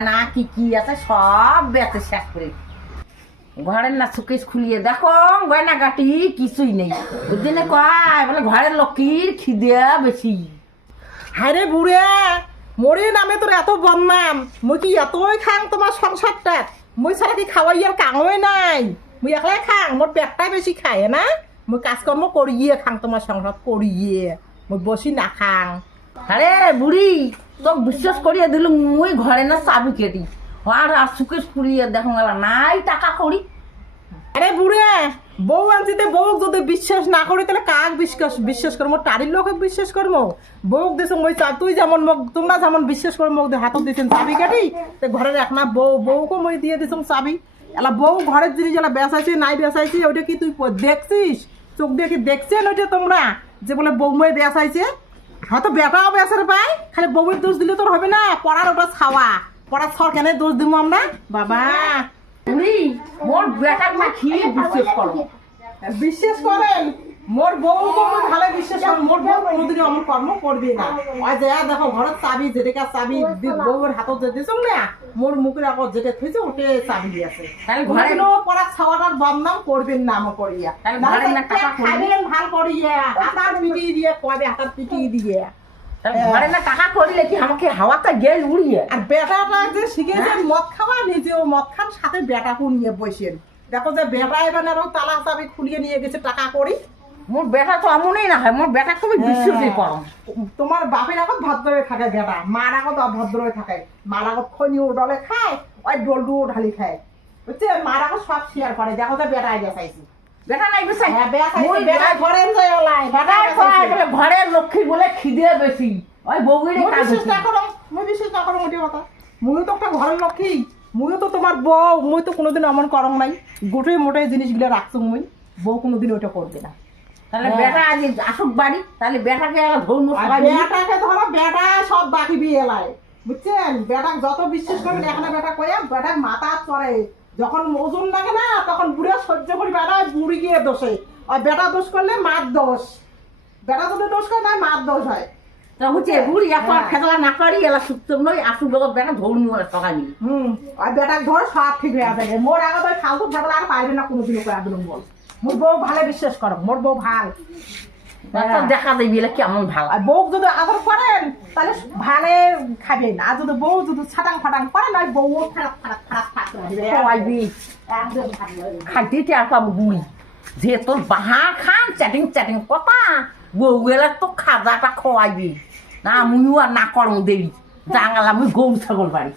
না কি কি আছে সব বেঁচে শেষ করে ঘরের না সুকেশ খুলিয়ে দেখো গয়না গাটি কিছুই নেই ওই দিনে কয় বলে ঘরের লক্ষ্মীর খিদে বেশি। হায়রে বুড়ে মরে নামে তোর এত বদনাম মুই কি এতই খাং তোমার সংসারটা মুই ছাড়া কি খাওয়াই আর কাঙই নাই মুই একলাই খাং মোর পেটটাই বেশি খায় না মুই কাজকর্ম করিয়ে খাং তোমার সংসার করিয়ে মুই বসি না খাং। আরে বুড়ি তো বিশ্বাস করিয়ে দিল মুই ঘরে না চাবি কেটি আর আর সুকেশ খুলিয়ে দেখো গেল নাই টাকা করি। আরে বুড়ে বউ আনছিতে বউ যদি বিশ্বাস না করি তাহলে কাক বিশ্বাস করবো টারির লোক বিশ্বাস করবো বউ দিছ মই তুই যেমন মুখ তোমরা যেমন বিশ্বাস করে মুখ হাতত দিয়েছেন চাবি কাটি তো ঘরের এক না বউকে মই দিয়ে দিছ চাবি এলা বউ ঘরের জিনিস এলা বেসাইছে নাই বেসাইছে ওইটা কি তুই দেখছিস চোখ দিয়ে কি দেখছেন ওইটা তোমরা যে বলে বউ মই বেসাইছে হয়তো বেটাও বেসার পাই খালি বউয়ের দোষ দিলে তোর হবে না পড়ার ওটা ছাওয়া পড়ার ছর কেন দোষ দিব আমরা বাবা। বুড়ি মোর বেটা মা খেয়ে বিশ্বাস করো বিশ্বাস করেন মোর বউ ভালো বিশ্বাস করেন মোর বউ কোনোদিনই আমার কর্ম করবে না ওই যে দেখো ঘরের চাবি যেটা চাবি বউয়ের হাতত যে দিছ না মোর মুখের আগত যেটা থইছে ওটে চাবি দিয়েছে তাহলে ঘরে পড়ার ছাওয়াটার বদনাম করবেন না আমার করিয়া তাহলে ঘরে না টাকা খাবেন ভাল করিয়া হাতার পিটিয়ে দিয়ে কবে হাতার পিটিয়ে দিয়ে ঘরে না টাকা করলে কি আমাকে হাওয়াতে গেল উড়িয়ে আর বেটাটা যে শিখেছে মদ খাওয়া নিজেও মদ খান সাথে বেটাকে নিয়ে বসেন দেখো যে বেটা এবার আরো তালা চাবি খুলিয়ে নিয়ে গেছে টাকা করি মোর বেটা তো এমনই না হয় মোর বেটা খুবই বিশ্বাসই করো। তোমার বাপের আগত ভদ্র হয়ে থাকে বেটা মার আগত অভদ্র হয়ে থাকে মার আগত খনি উডলে খায় ওই ডলডু ঢালি খায় বুঝছে মার আগত সব শেয়ার করে দেখো যে বেটাই বেসাইছি বেটা নাই বেসাই হ্যাঁ বেসাইছি বেটা ঘরের যায় ওলাই বেটা বলে ঘরের লক্ষ্মী বলে খিদে বেশি ওই বউয়ের কাজ বিশ্বাস না করো মুই বিশ্বাস না করো মোটি কথা মুইও তো একটা ঘরের লক্ষ্মী মুইও তো তোমার বউ মুই তো কোনোদিন অমন করং নাই গোটে মোটে জিনিসগুলো রাখছো মুই বউ কোনোদিন ওইটা করবে না। তাহলে বেটা আজ আসুক বাড়ি তাহলে বেটাকে ধরুন বেটাকে ধরো বেটা সব বাকি বিয়ে এলাই বুঝছেন বেটা যত বিশ্বাস করবেন এখানে বেটা কয়া বেটা মাথা চড়ে যখন ওজন লাগে না তখন বুড়ে সহ্য করি বেটা বুড়ি গিয়ে দোষে আর বেটা দোষ করলে মার দোষ বেটা যদি দোষ করে না মার দোষ হয় তা হচ্ছে বুড়ি এখন খেলা না করি এলা সুপ্তম নই আসুক লোক বেটা ধরুন সকালি আর বেটাকে ধরে সব ঠিক হয়ে যাবে মোর আগে তো ফালতু ফেলা আর পাইবে না কোনোদিনও করে একদম বল মোর বউ ভালো বিশ্বাস করো মোর বউ ভাল দেখা যাবি এলা কেমন ভালো আর বউ যদি আদর করেন তাহলে ভালে খাবেন আর যদি বউ যদি ছাটাং ফাটাং করে না বউ খারাপ খারাপ খারাপ খাওয়াইবি খাইতে টের পাবো বুড়ি যে তোর বাহা খান চ্যাটিং চ্যাটিং কথা বউগুলা তো খাজাটা খাওয়াইবি না মুইও আর না করম দেরি জাঙ্গাল আমি গরু ছাগল বাড়ি।